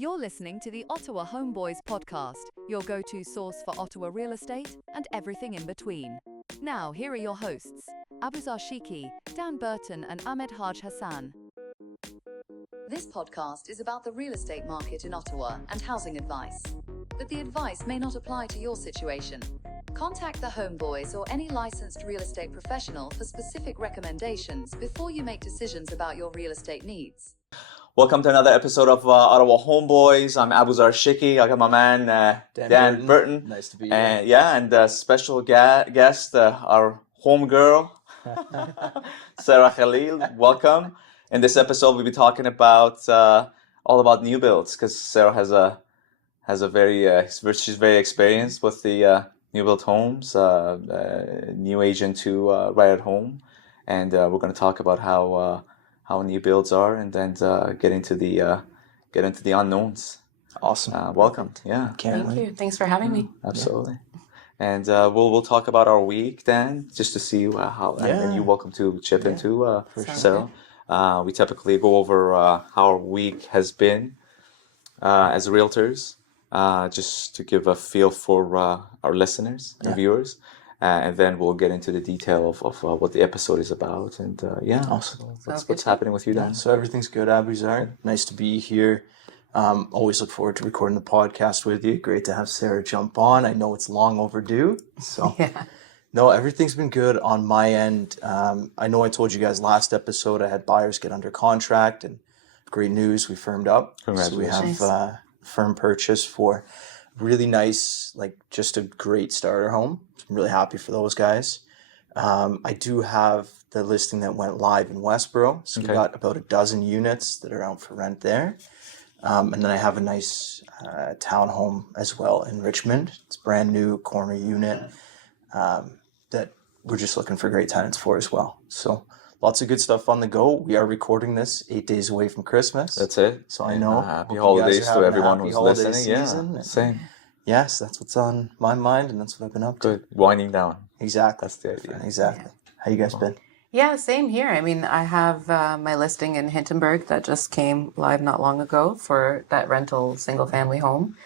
You're listening to the Ottawa Homeboyz podcast, your go-to source for Ottawa real estate and everything in between. Now, here are your hosts, Abuzar Shiki, Dan Burton and Ahmed Haj Hassan. This podcast is about the real estate market in Ottawa and housing advice. But the advice may not apply to your situation. Contact the Homeboyz or any licensed real estate professional for specific recommendations before you make decisions about your real estate needs. Welcome to another episode of Ottawa Homeboyz. I'm Abuzar Shiki. I got my man Dan Burton. Nice to be here. And special guest, our home girl, Sara Khalil. Welcome. In this episode, we'll be talking about all about new builds because Sara has a very she's very experienced with the new build homes, new agent to right at home, and we're going to talk about how new builds are, and then get into the unknowns. Awesome. Welcome. Yeah. Thank you. Thanks for having me. Absolutely. And we'll talk about our week then, just to see how. And you're welcome to chip into Sarah. We typically go over how our week has been as realtors, just to give a feel for our listeners and viewers. And then we'll get into the detail of what the episode is about. And Awesome. What's happening with you, Dan? So everything's good, Abuzar. Nice to be here. Always look forward to recording the podcast with you. Great to have Sara jump on. I know it's long overdue. So no, everything's been good on my end. I know I told you guys last episode I had buyers get under contract, and great news, we firmed up. Congratulations. So we have firm purchase for really nice, just a great starter home. I'm really happy for those guys. I do have the listing that went live in Westboro. So we got about a dozen units that are out for rent there. And then I have a nice townhome as well in Richmond. It's a brand new corner unit that we're just looking for great tenants for as well. So lots of good stuff on the go. We are recording this 8 days away from Christmas. That's it. So I know. Happy holidays to everyone who's listening. Yeah, same. Yes, that's what's on my mind, and that's what I've been up to. Good. Winding down. Exactly. That's the idea. Exactly. How you guys been? Yeah, same here. I mean, I have my listing in Hintonburg that just came live not long ago for that rental single-family home.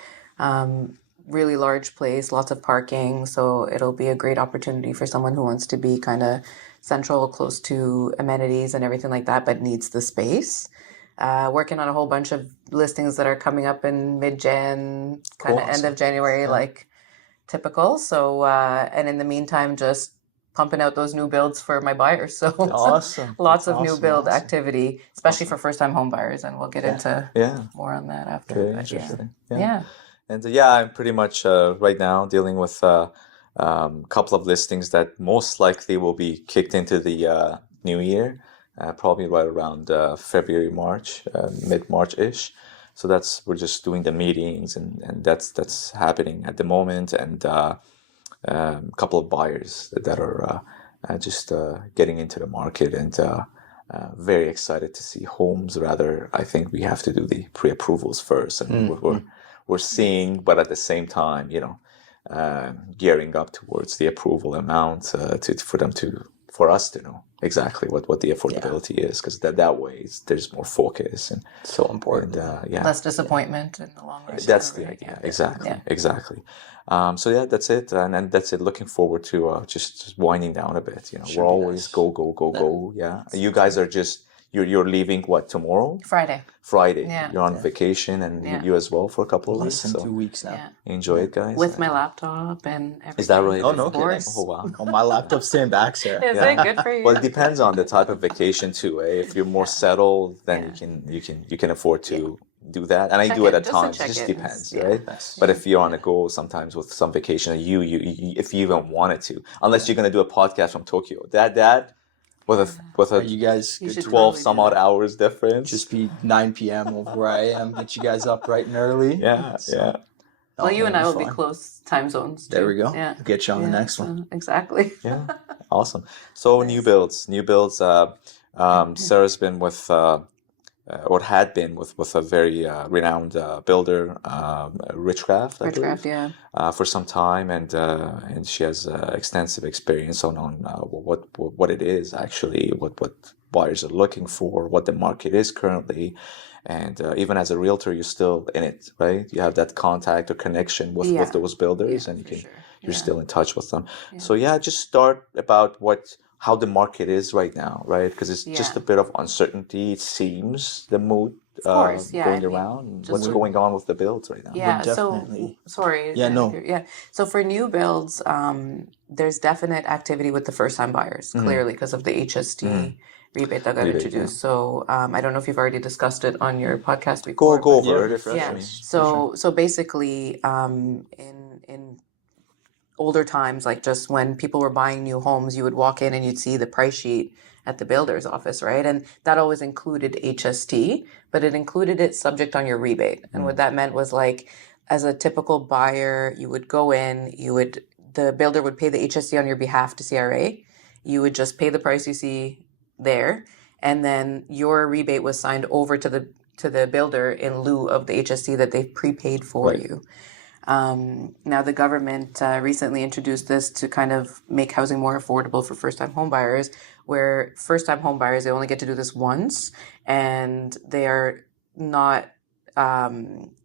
Really large place, lots of parking, so it'll be a great opportunity for someone who wants to be kind of central, close to amenities and everything like that, but needs the space. Working on a whole bunch of listings that are coming up in mid-Jan, kind of end of January, like typical. So, and in the meantime, just pumping out those new builds for my buyers. So Awesome. lots of new build activity, especially for first-time home buyers. And we'll get into more on that after. Very But interesting. Yeah. And I'm pretty much right now dealing with a couple of listings that most likely will be kicked into the new year. Probably right around February, March, mid-March-ish. So we're just doing the meetings, and that's happening at the moment. And a couple of buyers that are just getting into the market, and very excited to see homes. Rather, I think we have to do the pre-approvals first, and we're seeing, but at the same time, gearing up towards the approval amount for us to know exactly what the affordability is, because that way there's more focus and so important. Less disappointment in the long run. That's the idea. Exactly. So that's it, and that's it. Looking forward to just winding down a bit. We're always go. Yeah. You guys are just you're leaving tomorrow? Friday. Yeah. You're on vacation, and you as well for a couple of weeks. Less than 2 weeks now. Yeah. Enjoy it, guys. With my laptop and everything. Is that right? Oh, no kidding. Oh, wow. Oh, my laptop's staying back, Sarah. Is it good for you? Well, it depends on the type of vacation too. If you're more settled, then you can afford to do that. And I do it at times. It just depends, right? Yes. But if you're on a go, sometimes with some vacation, you if you even wanted to, unless you're gonna do a podcast from Tokyo, that. With a you guys You should 12 totally some do odd that. hours difference. just be 9 p.m. over where I am, get you guys up bright and early. Yeah. Well, you and I will be fun. close time zones too. There we go. Yeah. We'll get you on the next one. Exactly. Yeah. Awesome. So new builds. Sarah's been with or had been with a very renowned builder, Richcraft, I believe, Richcraft, for some time, and she has extensive experience on what it is actually, what buyers are looking for, what the market is currently, And even as a realtor, you're still in it, right? You have that contact or connection with those builders, and you're still in touch with them. So just start about how the market is right now, right? Because it's just a bit of uncertainty. It seems the mood going around. What's going on with the builds right now? Yeah. Definitely. So sorry. Yeah. No. Yeah. So for new builds, there's definite activity with the first-time buyers, clearly because of the HST rebate that got introduced. So I don't know if you've already discussed it on your podcast before. Go over it. Yeah. So basically, in older times, like just when people were buying new homes, you would walk in and you'd see the price sheet at the builder's office, right? And that always included HST, but it included it subject on your rebate. And what that meant was like, as a typical buyer, you would go in, the builder would pay the HST on your behalf to CRA. You would just pay the price you see there, and then your rebate was signed over to the builder in lieu of the HST that they've prepaid for you. Now, the government recently introduced this to kind of make housing more affordable for first-time homebuyers, where first-time homebuyers, they only get to do this once, and they are not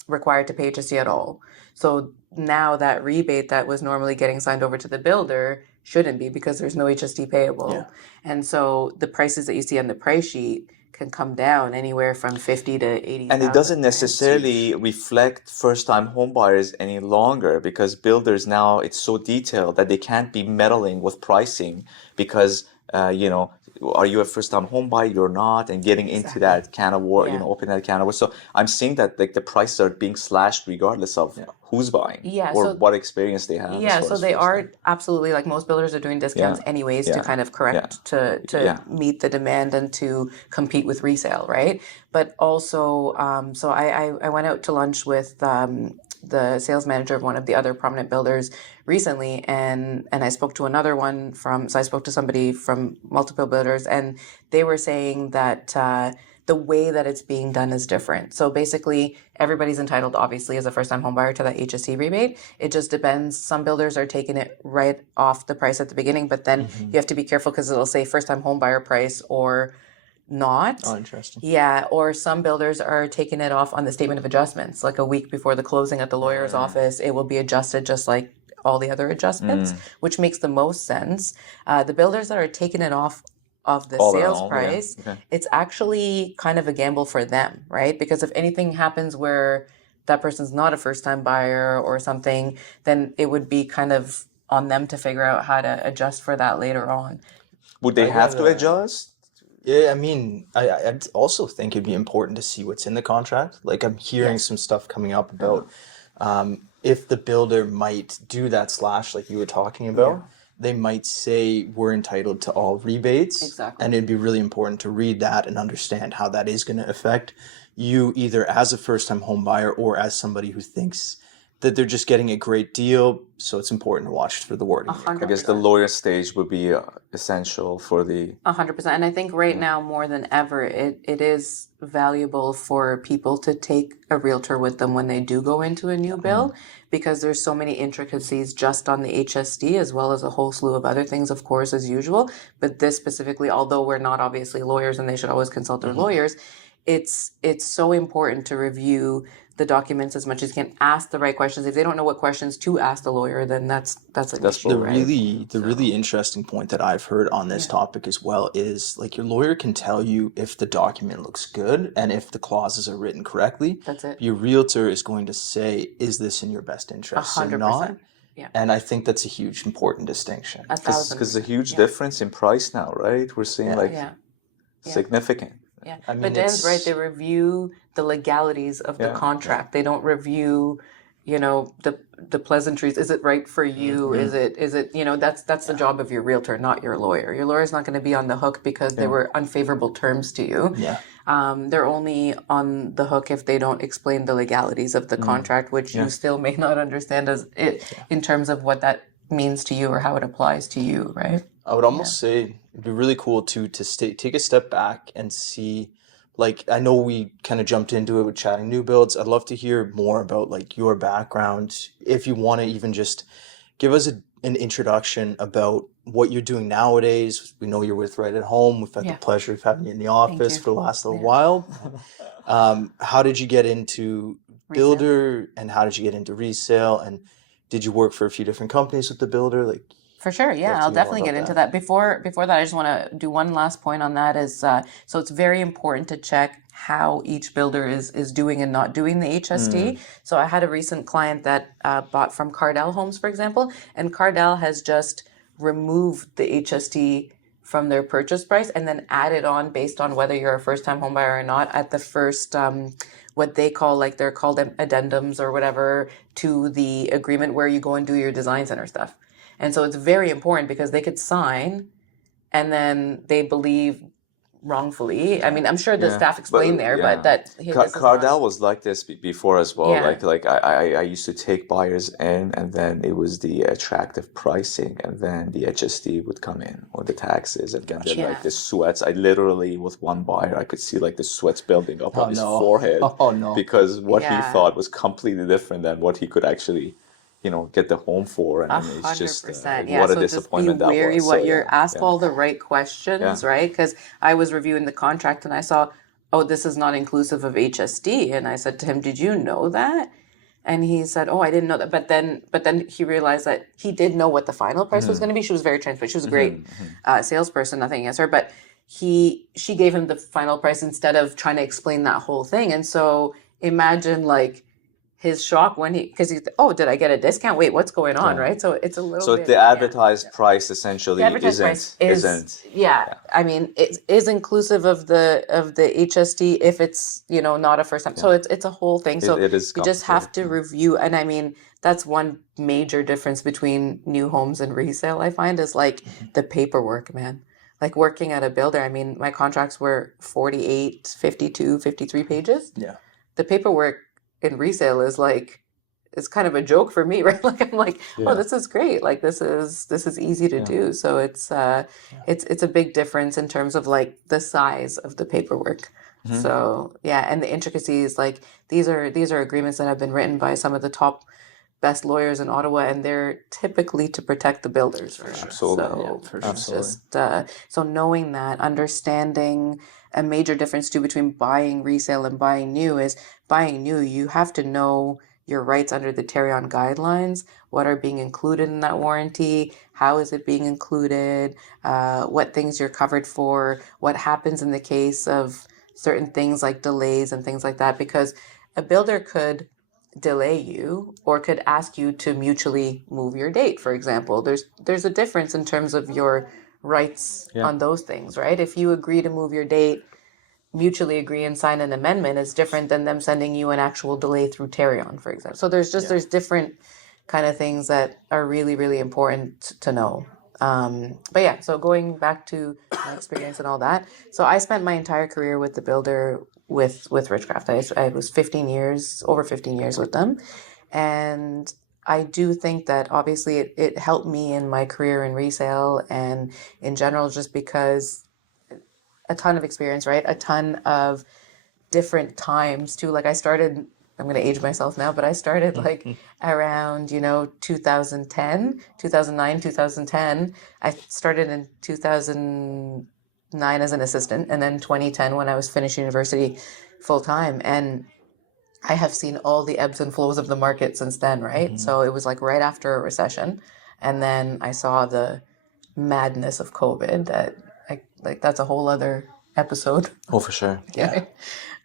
required to pay HST at all. So now that rebate that was normally getting signed over to the builder shouldn't be, because there's no HST payable. Yeah. And so the prices that you see on the price sheet can come down anywhere from 50 to 80. And it doesn't necessarily reflect first-time home buyers any longer, because builders now, it's so detailed that they can't be meddling with pricing because, are you a first-time home buyer or not? And getting into that can of war, open that can of war. So I'm seeing that like the prices are being slashed regardless of who's buying or what experience they have. Yeah, so they are absolutely, like most builders are doing discounts anyways to kind of correct to meet the demand and to compete with resale, right? But also, so I went out to lunch with the sales manager of one of the other prominent builders recently, and I spoke to another one so I spoke to somebody from multiple builders, and they were saying that the way that it's being done is different. So basically, everybody's entitled, obviously, as a first-time homebuyer to that HST rebate. It just depends. Some builders are taking it right off the price at the beginning, but then you have to be careful because it'll say first-time homebuyer price or not. Oh, interesting. Yeah, or some builders are taking it off on the statement of adjustments, like a week before the closing at the lawyer's office. It will be adjusted just like all the other adjustments, which makes the most sense. The builders that are taking it off of the sales price, it's actually kind of a gamble for them, right? Because if anything happens where that person's not a first-time buyer or something, then it would be kind of on them to figure out how to adjust for that later on. Would they have to adjust? Yeah, I mean, I also think it'd be important to see what's in the contract. Like, I'm hearing some stuff coming up about if the builder might do that slash like you were talking about, they might say we're entitled to all rebates. Exactly. And it'd be really important to read that and understand how that is going to affect you either as a first-time home buyer or as somebody who thinks that they're just getting a great deal. So it's important to watch for the wording. 100%. I guess the lawyer stage would be essential for the... 100%. And I think right now more than ever, it is valuable for people to take a realtor with them when they do go into a new build, because there's so many intricacies just on the HST, as well as a whole slew of other things, of course, as usual. But this specifically, although we're not obviously lawyers and they should always consult their lawyers, it's so important to review the documents as much as you can, ask the right questions. If they don't know what questions to ask the lawyer, then that's an issue, right? Really interesting point that I've heard on this topic as well is like your lawyer can tell you if the document looks good and if the clauses are written correctly. That's it. Your realtor is going to say, is this in your best interest or not? Yeah. And I think that's a huge important distinction. 1,000%. Because there's a huge difference in price now, right? We're seeing significant. Yeah, I mean, but Dan's right. They review the legalities of the contract. They don't review, the pleasantries. Is it right for you? Is it? That's the job of your realtor, not your lawyer. Your lawyer's not going to be on the hook because there were unfavorable terms to you. Yeah. They're only on the hook if they don't explain the legalities of the contract, which you still may not understand in terms of what that means to you or how it applies to you, right? I would almost say it'd be really cool to take a step back and see, like, I know we kind of jumped into it with chatting new builds. I'd love to hear more about like your background. If you want to even just give us an introduction about what you're doing nowadays. We know you're with Right at Home. We've had Yeah. the pleasure of having you in the office you. for the last little Yeah. while. How did you get into Resale. builder, and how did you get into resale? And did you work for a few different companies with the builder? Like, For sure, love yeah, to I'll hear more definitely get about into that. that. Before that, I just want to do one last point on that. Is so it's very important to check how each builder is doing and not doing the HSD. So I had a recent client that bought from Cardell Homes, for example, and Cardell has just removed the HSD from their purchase price and then added on based on whether you're a first-time home buyer or not at the first what they call, like, they're called addendums or whatever to the agreement where you go and do your design center stuff. And so it's very important because they could sign and then they believe wrongfully. I mean, I'm sure the Yeah, staff explained there, but that, hey, this is Cardell not. was like this before as well. Yeah. Like I used to take buyers in, and then it was the attractive pricing, and then the HSD would come in, or the taxes, and then Yeah. like the sweats. I literally, with one buyer, I could see like the sweats building up on his forehead Oh no. because what he Yeah. thought was completely different than what he could actually, get the home for, and it's just 100%. like, Yeah. what a So just be disappointment that wary was. what So you're, ask yeah. all the right questions, Yeah. right? Because I was reviewing the contract and I saw, oh, this is not inclusive of HSD. And I said to him, did you know that? And he said, oh, I didn't know that. But then he realized that he did know what the final price was going to be. She was very transparent. She was a great salesperson, nothing against her. But she gave him the final price instead of trying to explain that whole thing. And so imagine, like, his shock when because he's, oh, did I get a discount? Wait, what's going on, Yeah. right? So it's a little So bit. the advertised price essentially The advertised price isn't. yeah. I mean, it is inclusive of the HSD if it's not a first time. So it's a whole thing. So It is you just have to complicated. review. And I mean, that's one major difference between new homes and resale. I find is like the paperwork, man. Like working at a builder. I mean, my contracts were 48, 52, 53 pages. Yeah. The paperwork in resale is like, it's kind of a joke for me, right? Like I'm like, oh, this is great. Like this is easy to do. So it's a big difference in terms of like the size of the paperwork. So yeah, and the intricacies, like these are agreements that have been written by some of the top best lawyers in Ottawa, and they're typically to protect the builders. Right? Absolutely. So for sure. it's just so knowing that, understanding a major difference too between buying resale and buying new is buying new. You have to know your rights under the Terrion guidelines. What are being included in that warranty? How is it being included? What things you're covered for? What happens in the case of certain things like delays and things like that? Because a builder could delay you or could ask you to mutually move your date, for example. There's a difference in terms of your rights on those things, right? If you agree to move your date, mutually agree and sign an amendment, is different than them sending you an actual delay through Terrion, for example. So there's different kind of things that are really, really important to know. But yeah, so going back to my experience and all that. So I spent my entire career with the builder with Richcraft. I was over 15 years with them. And I do think that obviously it helped me in my career in resale and in general, just because a ton of experience, right? A ton of different times too. Like I started, I'm going to age myself now, but I started like around, 2010, 2009, 2010. I started in 2009 as an assistant, and then 2010 when I was finished university full time. And I have seen all the ebbs and flows of the market since then, right? So it was like right after a recession. And then I saw the madness of COVID that like that's a whole other episode. Oh, for sure. Yeah.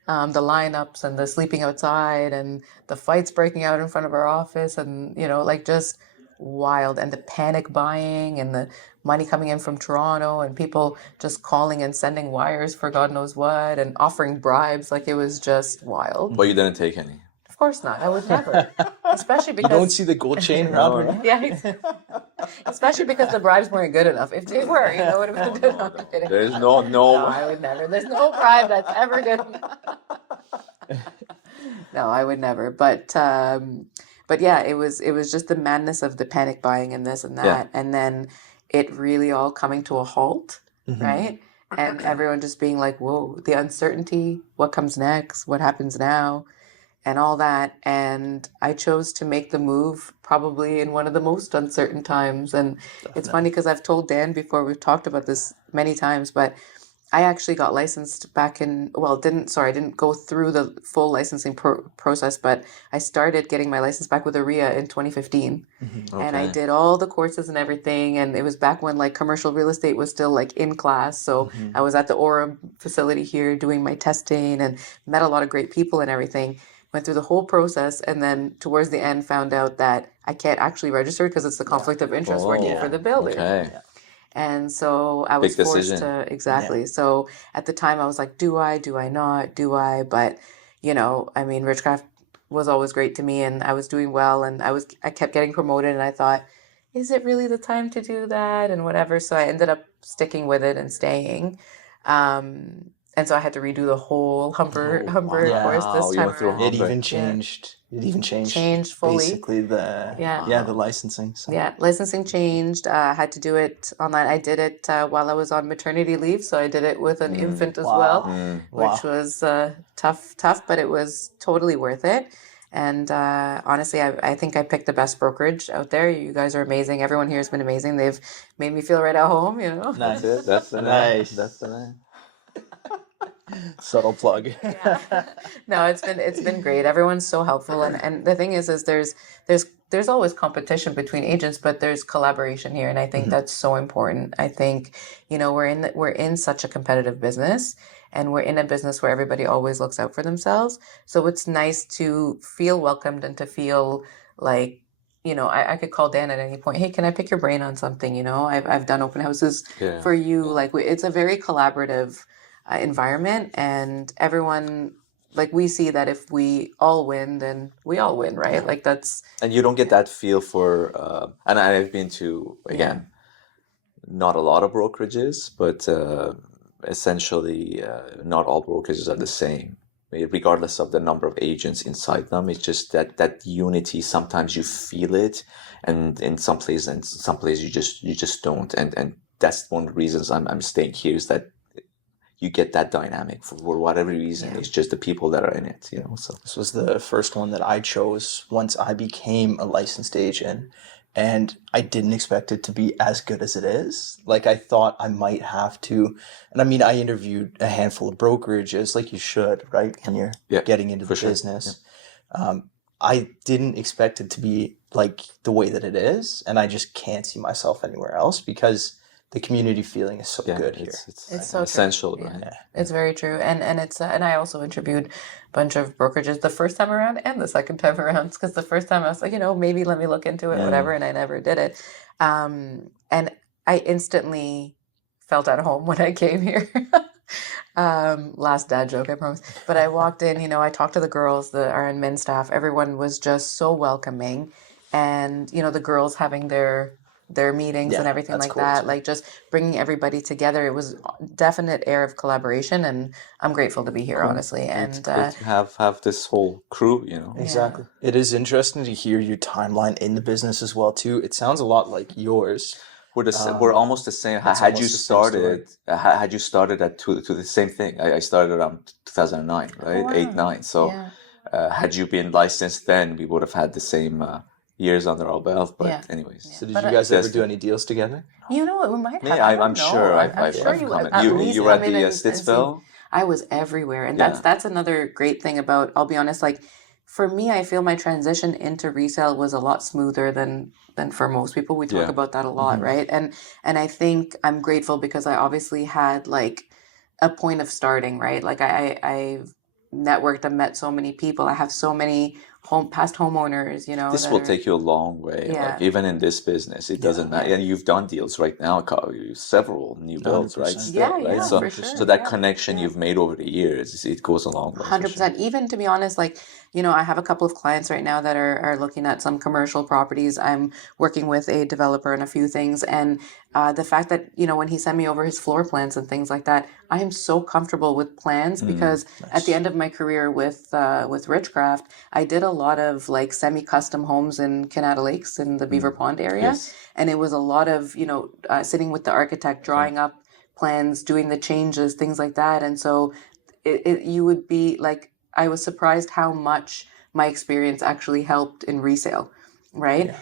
The lineups and the sleeping outside and the fights breaking out in front of our office and, like just wild, and the panic buying and the money coming in from Toronto and people just calling and sending wires for God knows what and offering bribes. Like it was just wild. But you didn't take any. Of course not. I would never. Especially because You don't see the gold chain around her. Yeah, especially because the bribes weren't good enough. If they were, it would have been good. No, I'm kidding. There's No, no. I would never. There's no bribe that's ever good enough. No, I would never. But yeah, it was just the madness of the panic buying and this and that, and then it really all coming to a halt, right? And everyone just being like, "Whoa!" The uncertainty. What comes next? What happens now? and all that. And I chose to make the move probably in one of the most uncertain times. And it's funny because I've told Dan before, we've talked about this many times, but I actually got licensed back in, well, I didn't go through the full licensing process, but I started getting my license back with AREA in 2015. And I Okay. did all the courses and everything. And it was back when like commercial real estate was still like in class. So I was at the Orem facility here doing my testing and met a lot of great people and everything. Went through the whole process, and then towards the end found out that I can't actually register because it's the conflict of interest working for the builder. Okay. And so I was Big forced decision. to, exactly. So at the time I was like, do I not, do I? But, I mean, Richcraft was always great to me, and I was doing well, and I kept getting promoted, and I thought, is it really the time to do that? And whatever. So I ended up sticking with it and staying. And so I had to redo the whole Humber course this Wow, you time went through around. It Humber. even changed. It even changed. Changed fully. Basically, the Yeah. the licensing. So. Yeah, licensing changed. I had to do it online. I did it while I was on maternity leave, so I did it with an infant as well, which was tough, but it was totally worth it. And honestly, I think I picked the best brokerage out there. You guys are amazing. Everyone here has been amazing. They've made me feel right at home, Nice. That's it. That's the Nice. That's the name. Subtle plug. Yeah. No, it's been great. Everyone's so helpful, and the thing is there's always competition between agents, but there's collaboration here, and I think that's so important. I think we're in such a competitive business, and we're in a business where everybody always looks out for themselves. So it's nice to feel welcomed and to feel like I could call Dan at any point. Hey, can I pick your brain on something? I've done open houses for you. Like it's a very collaborative environment, and everyone, like, we see that if we all win, then we all win, right? Like that's, And you don't get that feel for, and I've been to, again, not a lot of brokerages, but essentially not all brokerages are the same, regardless of the number of agents inside them. It's just that unity, sometimes you feel it, and in some places you just don't. And that's one of the reasons I'm staying here, is that you get that dynamic for whatever reason. It's just the people that are in it, so. This was the first one that I chose once I became a licensed agent, and I didn't expect it to be as good as it is. Like, I thought I might have to, and I mean, I interviewed a handful of brokerages, like you should, right, when you're getting into the business. Yeah. I didn't expect it to be like the way that it is, and I just can't see myself anywhere else because the community feeling is so good here. It's so essential, true. right? Yeah. It's very true, and it's and I also interviewed a bunch of brokerages the first time around and the second time around, because the first time I was like, maybe let me look into it, whatever, and I never did it. And I instantly felt at home when I came here. Last dad joke, I promise. But I walked in, I talked to the girls that are in men's staff. Everyone was just so welcoming, and the girls having their meetings and everything like that, too. Like just bringing everybody together. It was definite air of collaboration, and I'm grateful to be here, honestly. And great to have this whole crew, Exactly. It is interesting to hear your timeline in the business as well too. It sounds a lot like yours. We're almost the same. Had you started to the same thing? I started around 2009, right? 8, 9. So had you been licensed then, we would have had the same years under our belt. But anyways. So did you guys ever do any deals together? We might have. I'm sure. I'm sure you were at the Stittsville. I was everywhere, and that's another great thing about. I'll be honest, like, for me, I feel my transition into resale was a lot smoother than for most people. We talk about that a lot, right? And I think I'm grateful because I obviously had like a point of starting, right? Like I've networked and met so many people. I have so many past homeowners, This will take you a long way. Like, even in this business, it doesn't matter. And you've done deals right now, several new builds, right? Right? So, for sure. So that connection you've made over the years, it goes a long way. 100%. Even, to be honest, like, I have a couple of clients right now that are looking at some commercial properties. I'm working with a developer and a few things. And the fact that, when he sent me over his floor plans and things like that, I am so comfortable with plans because at the end of my career with Richcraft, I did a lot of like semi-custom homes in Canada Lakes in the Beaver Pond area. And it was a lot of, sitting with the architect, drawing up plans, doing the changes, things like that. And so you would be like, I was surprised how much my experience actually helped in resale, right?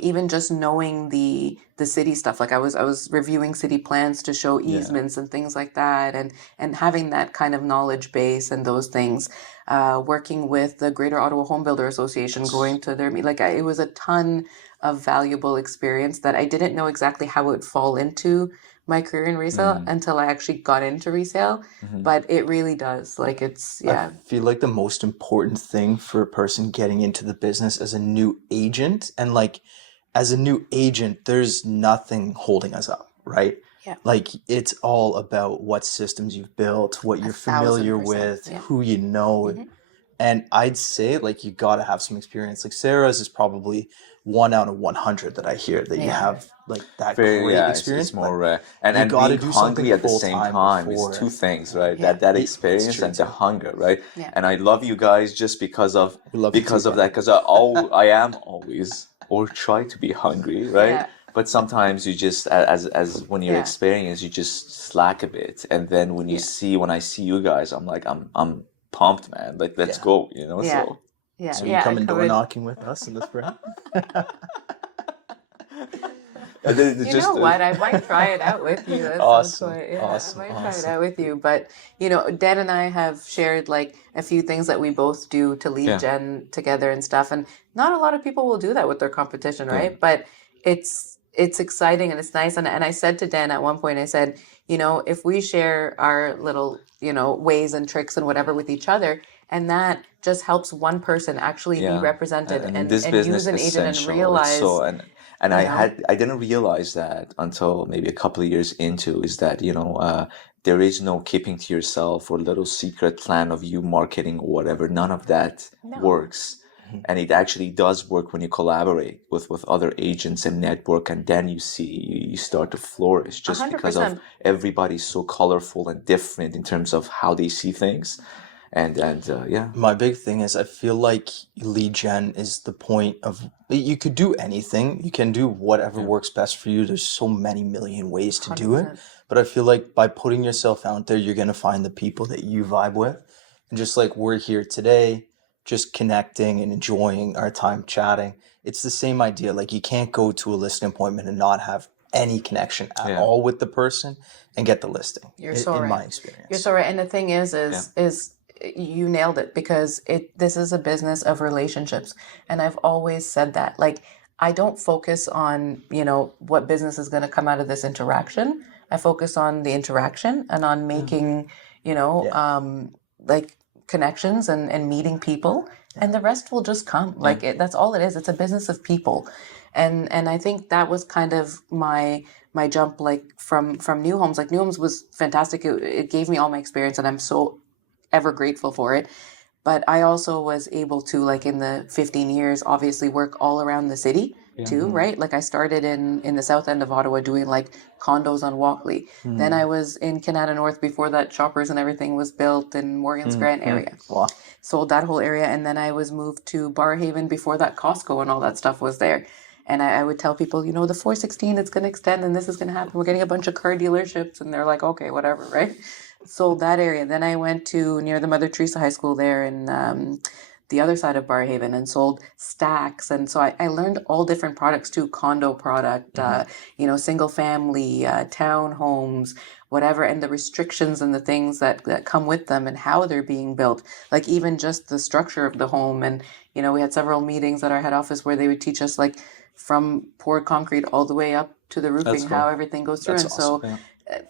Even just knowing the city stuff, like I was reviewing city plans to show easements and things like that, and having that kind of knowledge base and those things. Working with the Greater Ottawa Homebuilder Association, going to their it was a ton of valuable experience that I didn't know exactly how it would fall into my career in resale until I actually got into resale. But it really does. Like it's I feel like the most important thing for a person getting into the business as a new agent, and like as a new agent, there's nothing holding us up, right? Yeah. Like it's all about what systems you've built, what you're familiar 1,000%, with, yeah. who you know. And I'd say like you got to have some experience. Like Sarah's is probably 1 out of 100 that I hear that you have like that great experience. It's more but and you got to being do hungry something at the full same time time is before. two things, right? Yeah. That It's experience true and the too. hunger, right? Yeah. And I love you guys just because of We love you too, of bro. that, because I am always or try to be hungry, right? Yeah. But sometimes you just as when you're Yeah. experienced, you just slack a bit, and then when I see you guys, I'm like I'm pumped, man. Like let's go, you know. Yeah. So Yeah. So yeah, you come I and door covered- knocking with us in the spring? and then You know what? I might try it out with you at Awesome, some point. Yeah, awesome, I might try it awesome. out with you. But Dan and I have shared like a few things that we both do to lead Yeah. gen together and stuff. And not a lot of people will do that with their competition, right? But it's exciting and it's nice. And I said to Dan at one point, I said, if we share our little, ways and tricks and whatever with each other, and that just helps one person actually be represented and, and this business use an agent and essential. realize. It's so and you I know? I didn't realize that until maybe a couple of years into, is that there is no keeping to yourself or little secret plan of you marketing or whatever. None of that works. And it actually does work when you collaborate with other agents and network, and then you start to flourish just because of 100%. everybody's so colorful and different in terms of how they see things. And yeah. My big thing is I feel like lead gen is the point of, you could do anything. You can do whatever works best for you. There's so many million ways to do it. 100%. But I feel like by putting yourself out there, you're going to find the people that you vibe with. And just like we're here today, just connecting and enjoying our time chatting. It's the same idea. Like you can't go to a listing appointment and not have any connection at all with the person and get the listing. You're so in right. my experience. You're so right. And the thing is you nailed it, because this is a business of relationships. And I've always said that. Like, I don't focus on, what business is going to come out of this interaction. I focus on the interaction and on making, like connections and meeting people, and the rest will just come. Like that's all it is. It's a business of people. And I think that was kind of my jump, like from New Homes. Like New Homes was fantastic. It gave me all my experience, and I'm so ever grateful for it. But I also was able to, like in the 15 years, obviously work all around the city too, right? Like I started in the south end of Ottawa doing like condos on Walkley. Then I was in Canada North before that Shoppers and everything was built in Morgan's Grant area. Wow. Sold that whole area. And then I was moved to Barrhaven before that Costco and all that stuff was there. And I would tell people, the 416, it's going to extend and this is going to happen. We're getting a bunch of car dealerships. And they're like, okay, whatever, right? Sold that area. Then I went to near the Mother Teresa High School there in the other side of Barrhaven and sold stacks. And so I learned all different products too, condo product, single family, townhomes, whatever, and the restrictions and the things that come with them and how they're being built, like even just the structure of the home. And, we had several meetings at our head office where they would teach us like from poured concrete all the way up to the roofing, how everything goes through. That's awesome. So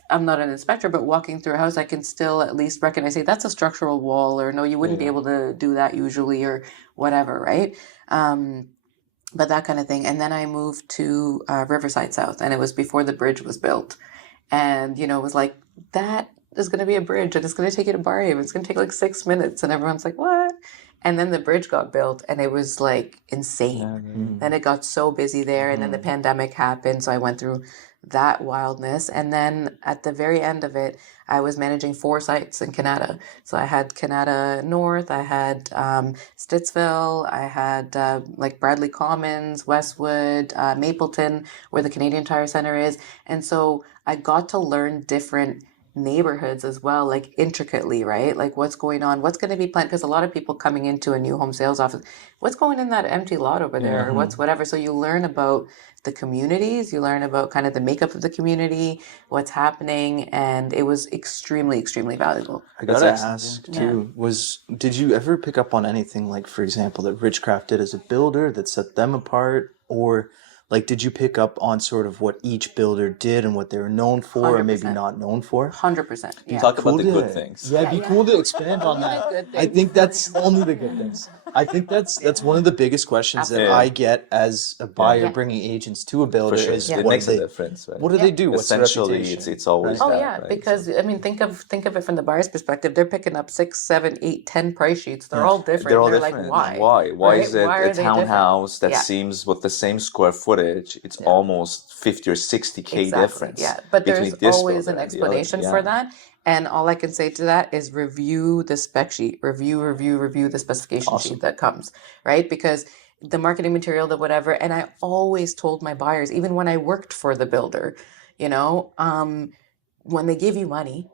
I'm not an inspector, but walking through a house, I can still at least recognize, hey, that's a structural wall, or no, you wouldn't be able to do that usually, or whatever, right? But that kind of thing. And then I moved to Riverside South, and it was before the bridge was built. And, it was like, that is going to be a bridge, and it's going to take you to Barrhaven. It's going to take like 6 minutes. And everyone's like, what? And then the bridge got built, and it was like insane. Then it got so busy there, and then the pandemic happened. So I went through that wildness. And then at the very end of it, I was managing 4 sites in Canada. So I had Canada North, I had Stittsville, I had like Bradley Commons, Westwood, Mapleton, where the Canadian Tire Center is. And so I got to learn different neighborhoods as well, like intricately, right? Like what's going on, what's going to be planned, because a lot of people coming into a new home sales office, what's going in that empty lot over there, or what's whatever. So you learn about the communities, you learn about kind of the makeup of the community, what's happening, and it was extremely, extremely valuable. I That's gotta excellent, ask yeah. too, did you ever pick up on anything like, for example, that Ridgecraft did as a builder that set them apart? Or like, did you pick up on sort of what each builder did and what they were known for or maybe 100%. not known for? 100%. Yeah. Talk about Cool the good to, things. yeah, it'd be Yeah. cool to expand on Only the that. good I things. think that's only the good things. I think that's one of the biggest questions that Absolutely. I get as a buyer Yeah. bringing agents to a builder For sure. is Yeah. It what makes do a they difference, right? what do they do? What's their Essentially, reputation? it's always Oh that, yeah, right? because So I mean, think of it from the buyer's perspective. They're picking up 6, 7, 8, 10 price sheets. They're Yeah. all different. they're all They're different. like, why? Why? Why Right? is it Why a are they different? townhouse that Yeah. seems with the same square footage, it's Yeah. almost 50 or 60K Exactly. difference Yeah. But there's between this always builder an and the other? explanation for Yeah, that. And all I can say to that is review the spec sheet, review the specification Awesome. sheet that comes, right? Because the marketing material, the whatever. And I always told my buyers, even when I worked for the builder, you know, when they give you money,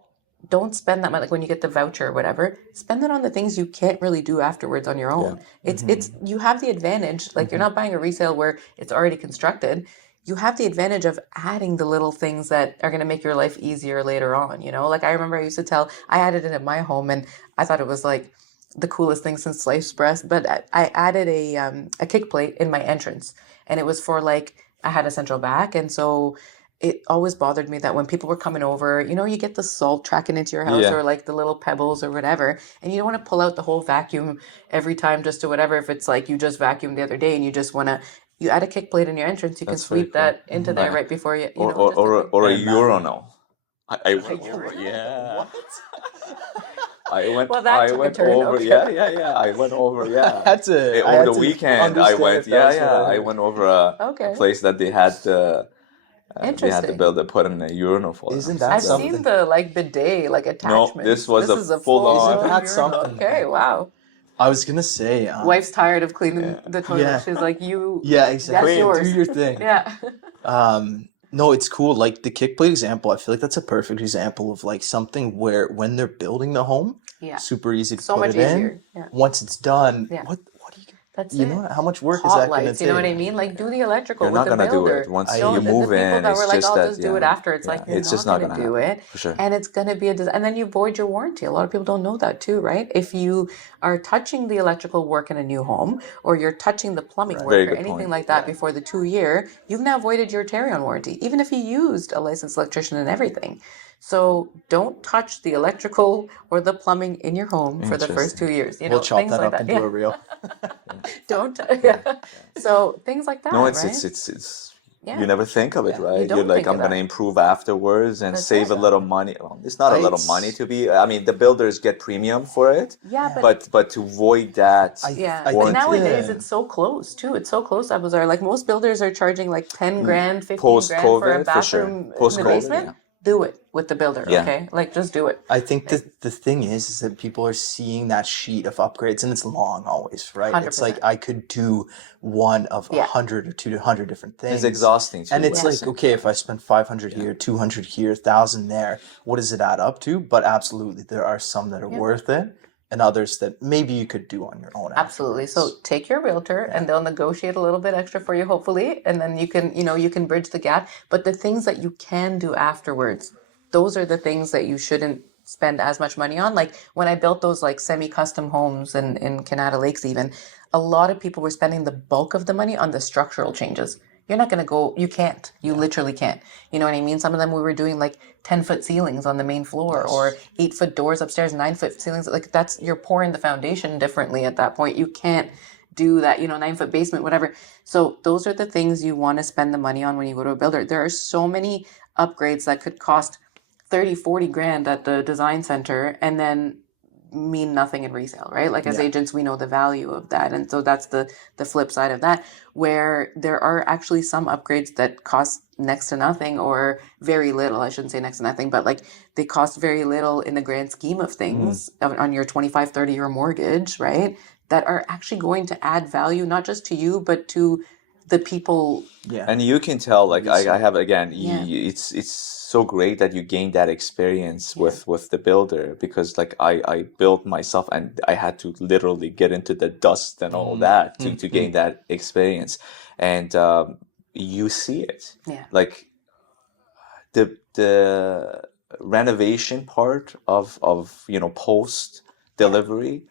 don't spend that money. Like when you get the voucher or whatever, spend it on the things you can't really do afterwards on your own. It's you have the advantage. Like you're not buying a resale where it's already constructed. You have the advantage of adding the little things that are going to make your life easier later on. You know, like I remember I used to I added it at my home, and I thought it was like the coolest thing since sliced bread. But I added a kick plate in my entrance, and it was for like I had a central back, and so it always bothered me that when people were coming over, you know, you get the salt tracking into your house yeah, or like the little pebbles or whatever, and you don't want to pull out the whole vacuum every time just to whatever. If it's like you just vacuumed the other day and you just want to, you add a kick plate in your entrance, you can that's very sweep cool. that into there Right. right before you Or know, just a thing. or a And manual. urinal. I went over, yeah. I went Well, that took a turn. over, Okay. yeah. I went over, yeah. I had to Over the weekend, I understand went, if that was what I I heard. went over a Okay. place that they had the Interesting. builder put in a urinal for them. Isn't So that I've that something? seen the like bidet like No, attachments. this was This a is a full full on. Isn't that urinal. something? Okay, wow. I was gonna say, Wife's tired of cleaning the toilet. Yeah. She's like, you, yeah, that's exactly. yours. Do your thing. Yeah. No, it's cool. Like the kick plate example, I feel like that's a perfect example of like something where when they're building the home, Yeah. super easy to So put much it in. easier. Yeah. Once it's done, Yeah. what do you That's you it. know how much work is Hot that gonna lights, you know what I take? mean? Like do the electrical You're with not the gonna do builder. it once I you The move people in. that It's were like, just I'll that, just do it yeah, after. It's like you're it's not just not gonna gonna do happen it. for sure. And it's gonna be and then you void your warranty. A lot of people don't know that too, right? If you are touching the electrical work in a new home or you're touching the plumbing work Very or good anything point. like that before the 2 year, you've now voided your Tarion warranty, even if you used a licensed electrician and everything. So don't touch the electrical or the plumbing in your home for the first Interesting. 2 years. You We'll know, chop things that like up that. into Yeah. a reel. Don't. Yeah. So things like that, No, right? it's Yeah. you never think of it, Yeah. right? You You're don't like, think of I'm gonna that. improve afterwards and That's save it. a little money. Well, it's not a little money It's to be. I mean, the builders get premium for it, Yeah, but but to void that yeah, I but think nowadays the it's so close too. It's so close. Like most builders are charging like 10 grand, 15 post grand for a COVID for sure. bathroom in Post the COVID, basement. yeah. Do it with the builder, Yeah. okay? Like just do it. I think the thing is that people are seeing that sheet of upgrades and it's long always, right? It's like 100%. I could do one of Yeah. 100 or 200 different things. It's exhausting too. And it's at the like, same okay, time. if I spend 500 here, 200 here, 1,000 there, what does it add up to? But absolutely, there are some that are Yeah. worth it and others that maybe you could do on your own Absolutely. So afterwards. take your realtor and they'll negotiate a little bit extra for you, hopefully, and then you can bridge the gap. But the things that you can do afterwards, those are the things that you shouldn't spend as much money on. Like when I built those like semi-custom homes in Canada Lakes, even a lot of people were spending the bulk of the money on the structural changes. You're not going to go, you can't, you literally can't. You know what I mean? Some of them we were doing like 10-foot ceilings on the main floor or 8-foot doors upstairs, 9-foot ceilings. Like you're pouring the foundation differently at that point. You can't do that, 9-foot basement, whatever. So those are the things you want to spend the money on when you go to a builder. There are so many upgrades that could cost 30, 40 grand at the design center and then mean nothing in resale, right? Like as agents, we know the value of that. And so that's the flip side of that, where there are actually some upgrades that cost next to nothing or very little. I shouldn't say next to nothing, but like they cost very little in the grand scheme of things on your 25, 30-year mortgage, right? That are actually going to add value, not just to you, but to the people. Yeah. And you can tell, like I have again, Yeah. it's so great that you gained that experience with the builder, because like I built myself and I had to literally get into the dust and all that to gain that experience, and you see it, like the renovation part of post delivery.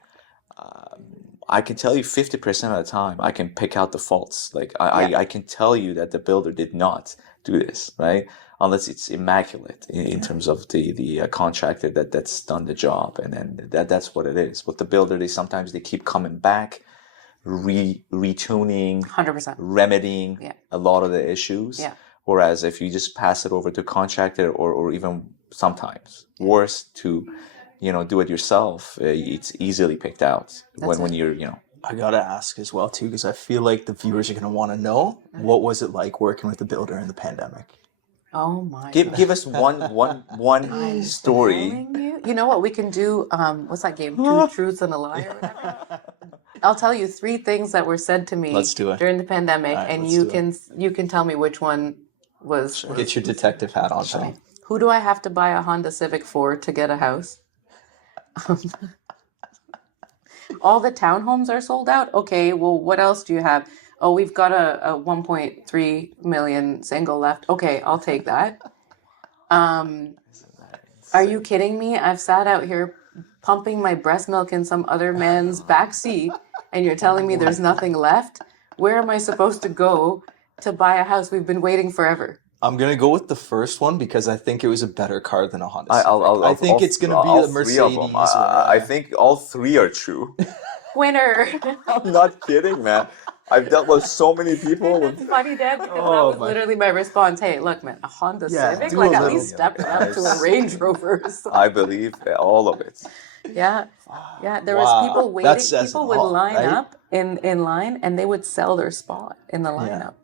I can tell you 50% of the time I can pick out the faults. Like I can tell you that the builder did not do this, right? Unless it's immaculate in terms of the contractor that's done the job, and then that's what it is. With the builder, they keep coming back, retuning, 100%, remedying a lot of the issues. Whereas if you just pass it over to a contractor, or even sometimes worse to do it yourself, it's easily picked out when you're, I gotta ask as well too, because I feel like the viewers are gonna want to know, what was it like working with the builder in the pandemic? Oh my! Give us one story. You know what we can do? What's that game? Two Truths and a Lie or whatever. I'll tell you 3 things that were said to me during the pandemic, and you can tell me which one was. Get your detective hat on. Okay. Who do I have to buy a Honda Civic for to get a house? All the townhomes are sold out. Okay, well, what else do you have? Oh, we've got a 1.3 million single left. Okay, I'll take that. Are you kidding me? I've sat out here pumping my breast milk in some other man's back seat, and you're telling me there's nothing left? Where am I supposed to go to buy a house? We've been waiting forever. I'm gonna go with the first one because I think it was a better car than a Honda Civic. I think it's gonna be a Mercedes. I think all 3 are true. Winner. I'm not kidding, man. I've dealt with so many people. That's funny, Dad, because that was literally my response. Hey, look, man, a Honda Civic? do Like, a at little, least step it up to a Range Rover or something. I believe all of it. Yeah. There was people waiting. People would line up in line, and they would sell their spot in the lineup.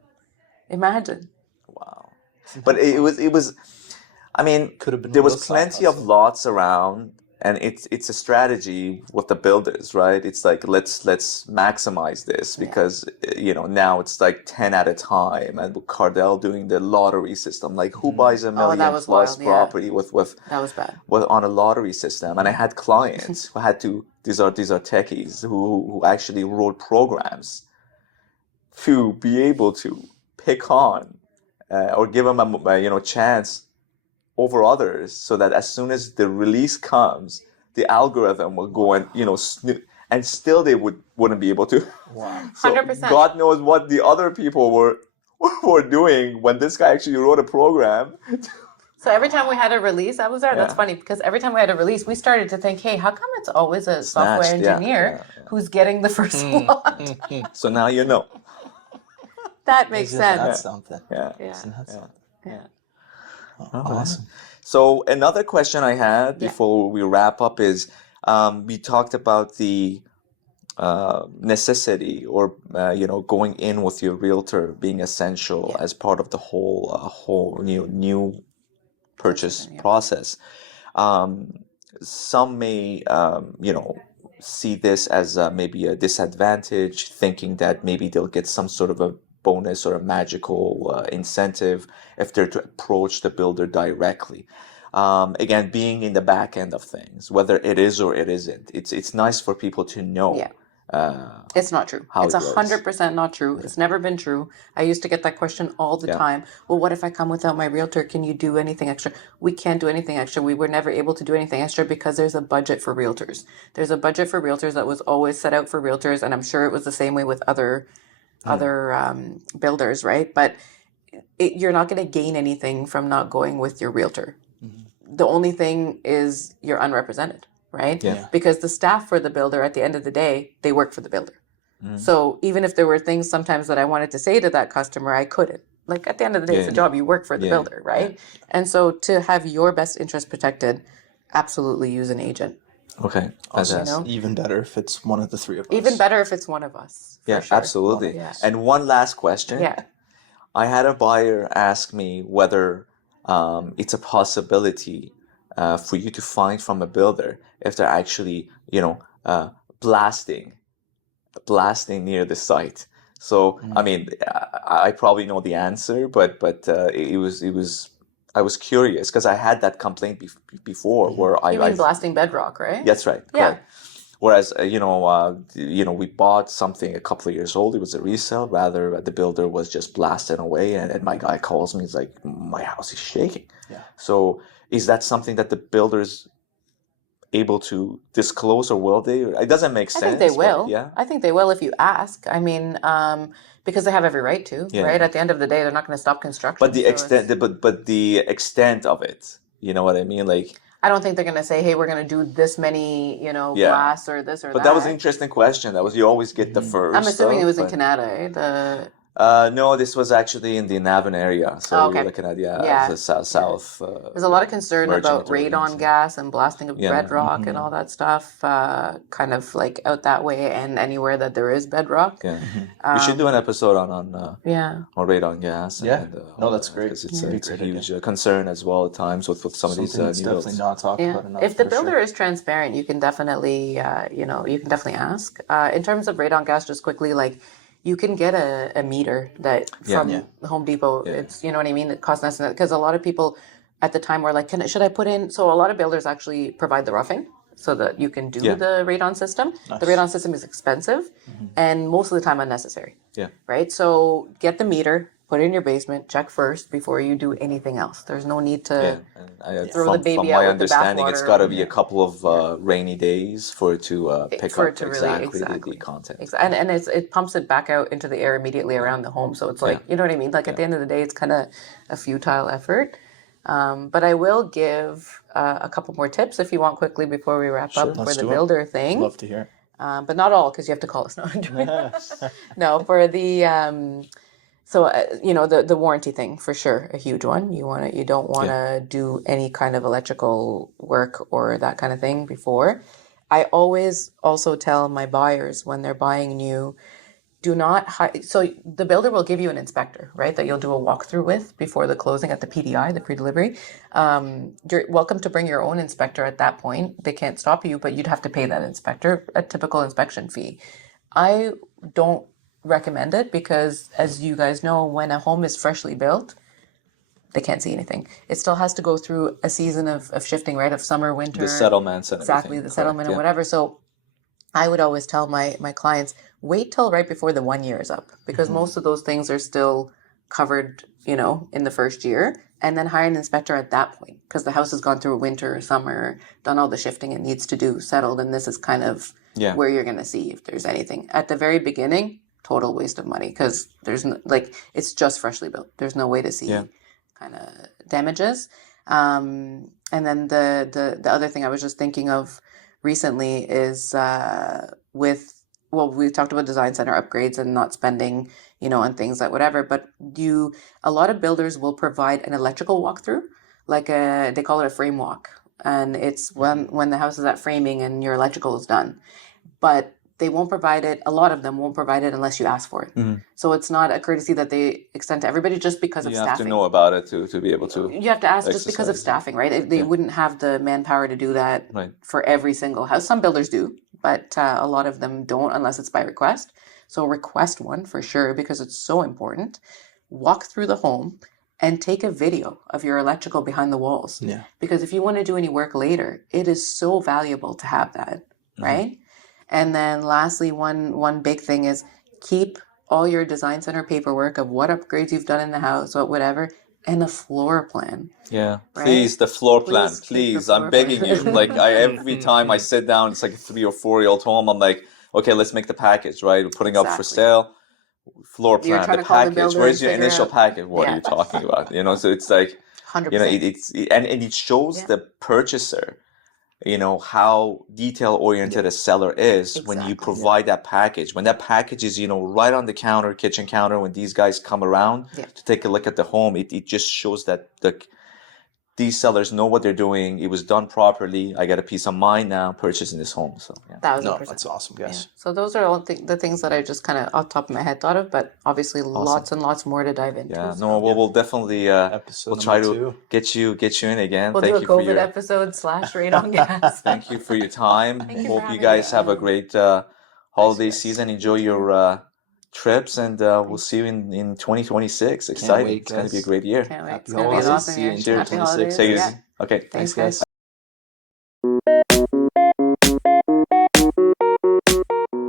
Imagine. Wow. But it was. I mean, there was plenty of lots around, and it's a strategy with the builders, right? It's like let's maximize this because now it's like 10 at a time, and with Cardell doing the lottery system, like who buys a million plus property with that was bad on a lottery system? And I had clients who had to these are techies who actually wrote programs to be able to pick on or give them a chance over others, so that as soon as the release comes, the algorithm will go and and still they wouldn't be able to. Wow. So 100%. God knows what the other people were doing when this guy actually wrote a program. So every time we had a release, I was there. That's funny because every time we had a release, we started to think, hey, how come it's always a software engineer who's getting the first lot? So now you know. That makes sense. That's something. Yeah. Awesome. So another question I had before we wrap up is, we talked about the necessity or going in with your realtor being essential as part of the whole new purchase process. Some may see this as maybe a disadvantage, thinking that maybe they'll get some sort of a bonus or a magical incentive if they're to approach the builder directly. Again, being in the back end of things, whether it is or it isn't, it's nice for people to know. It's not true. It's 100% not true. It's never been true. I used to get that question all the time. Well, what if I come without my realtor? Can you do anything extra? We can't do anything extra. We were never able to do anything extra because there's a budget for realtors. There's a budget for realtors that was always set out for realtors, and I'm sure it was the same way with other builders, right? But you're not going to gain anything from not going with your realtor. The only thing is you're unrepresented, right? Because the staff for the builder, at the end of the day, they work for the builder. So even if there were things sometimes that I wanted to say to that customer, I couldn't. Like, at the end of the day, it's a job. You work for the builder, right? And so to have your best interest protected, absolutely use an agent. Okay. Also, even better if it's one of the 3 of us. Even better if it's one of us. Yeah, sure. absolutely. And one last question. I had a buyer ask me whether it's a possibility for you to find from a builder if they're actually, blasting near the site. So I mean, I probably know the answer, but it was I was curious because I had that complaint before where You mean blasting bedrock, right? That's right. Yeah. Correct. Whereas we bought something a couple of years old. It was a resale. Rather, the builder was just blasting away, and my guy calls me. He's like, "My house is shaking." Yeah. So, is that something that the builders able to disclose, or will they? It doesn't make sense. I think they but will. yeah. I think they will if you ask. I mean, because they have every right to, Yeah. right? At the end of the day, they're not going to stop construction. But the so extent, but the extent of it, you know what I mean? Like, I don't think they're going to say, "Hey, we're going to do this many, Yeah. blasts or this or but that." that was an interesting question. That was you always get the first. I'm assuming it was in but- Canada, eh? No, this was actually in the Navan area. So Oh, we were okay. looking at Yeah. the south. There's a lot of concern merging about into radon Orleans, gas and blasting of Yeah. bedrock and all that stuff, kind of like out that way and anywhere that there is bedrock. Yeah, we should do an episode on Yeah. radon gas. Yeah. And, No, that's great. Because Yeah. it's a huge concern as well at times with some of these Something that's new definitely builds. not talked Yeah. about enough. If the for builder sure. is transparent, you can definitely, ask. In terms of radon gas, just quickly, like you can get a meter that from Yeah. Home Depot. Yeah. It's, you know what I mean? It costs less than that because a lot of people at the time were like, should I put in? So a lot of builders actually provide the roughing so that you can do Yeah. the radon system. Nice. The radon system is expensive and most of the time unnecessary. Yeah. Right? So get the meter, put it in your basement, check first before you do anything else. There's no need to. Yeah, and Throw the baby from out my with the understanding, it's bathwater. got to be a couple of rainy days for it to pick for up it to really- exactly the content. And it pumps it back out into the air immediately around the home. So it's like, you know what I mean? Like at the end of the day, it's kind of a futile effort. But I will give a couple more tips if you want quickly before we wrap up for Let's the do it. builder thing. Love to hear it. But not all because you have to call us. No, for the the warranty thing for sure, a huge one. You don't want to do any kind of electrical work or that kind of thing before. I always also tell my buyers when they're buying new, do not so the builder will give you an inspector, right, that you'll do a walkthrough with before the closing at the PDI, the pre-delivery. You're welcome to bring your own inspector at that point. They can't stop you, but you'd have to pay that inspector a typical inspection fee. I don't recommend it because, as you guys know, when a home is freshly built, they can't see anything. It still has to go through a season of shifting, right, of summer, winter. The settlements and Exactly, everything. the settlement and whatever. So I would always tell my clients, wait till right before the 1 year is up because most of those things are still covered, in the first year, and then hire an inspector at that point because the house has gone through winter, summer, done all the shifting it needs to do, settled, and this is kind of where you're going to see if there's anything. At the very beginning, total waste of money because there's it's just freshly built. There's no way to see kind of damages. And then the other thing I was just thinking of recently is we talked about design center upgrades and not spending, on things like whatever, but a lot of builders will provide an electrical walkthrough, like they call it a frame walk. And it's when the house is at framing and your electrical is done, but they won't provide it. A lot of them won't provide it unless you ask for it. So it's not a courtesy that they extend to everybody just because of staffing. You have to know about it to be able to. You have to ask just because of staffing, right? They wouldn't have the manpower to do that for every single house. Some builders do, but a lot of them don't unless it's by request. So request one for sure because it's so important. Walk through the home and take a video of your electrical behind the walls. Yeah. Because if you want to do any work later, it is so valuable to have that, right? And then lastly, one big thing is keep all your design center paperwork of what upgrades you've done in the house, or whatever, and a floor plan. Yeah, right? please, the floor plan, Please keep the please. floor I'm begging plan. you. Like every time I sit down, it's like a 3 or 4 year old home. I'm like, okay, let's make the package, right? We're putting up for Exactly. sale. Floor You're plan, trying the to call the package. builder Where's and your figure initial out- package? What are Yeah. you talking about? So it's like, 100%. and it shows the purchaser, how detail oriented a seller is when you Exactly. provide that package. When that package is, right on the counter, kitchen counter, when these guys come around to take a look at the home, it just shows that these sellers know what they're doing. It was done properly. I got a peace of mind now purchasing this home. So yeah. 1,000%. That's awesome, guys. Yeah. So those are all the things that I just kind of off the top of my head thought of, but obviously lots and lots more to dive into. Yeah, so. no, we'll definitely Episode we'll try number to 2. get you in again. We'll Thank do a you for COVID your episode / radon gas. thank you for your time. Thank you for Hope you having guys me. have a great holiday guys. season. Enjoy your trips, and we'll see you in 2026. Exciting. wait, It's going to be a guys. great year. Can't wait. Happy It's gonna be an holidays. awesome See you year. in Happy 2026. holidays. Take it Yeah. easy. Okay. Thanks, Thanks, guys. guys.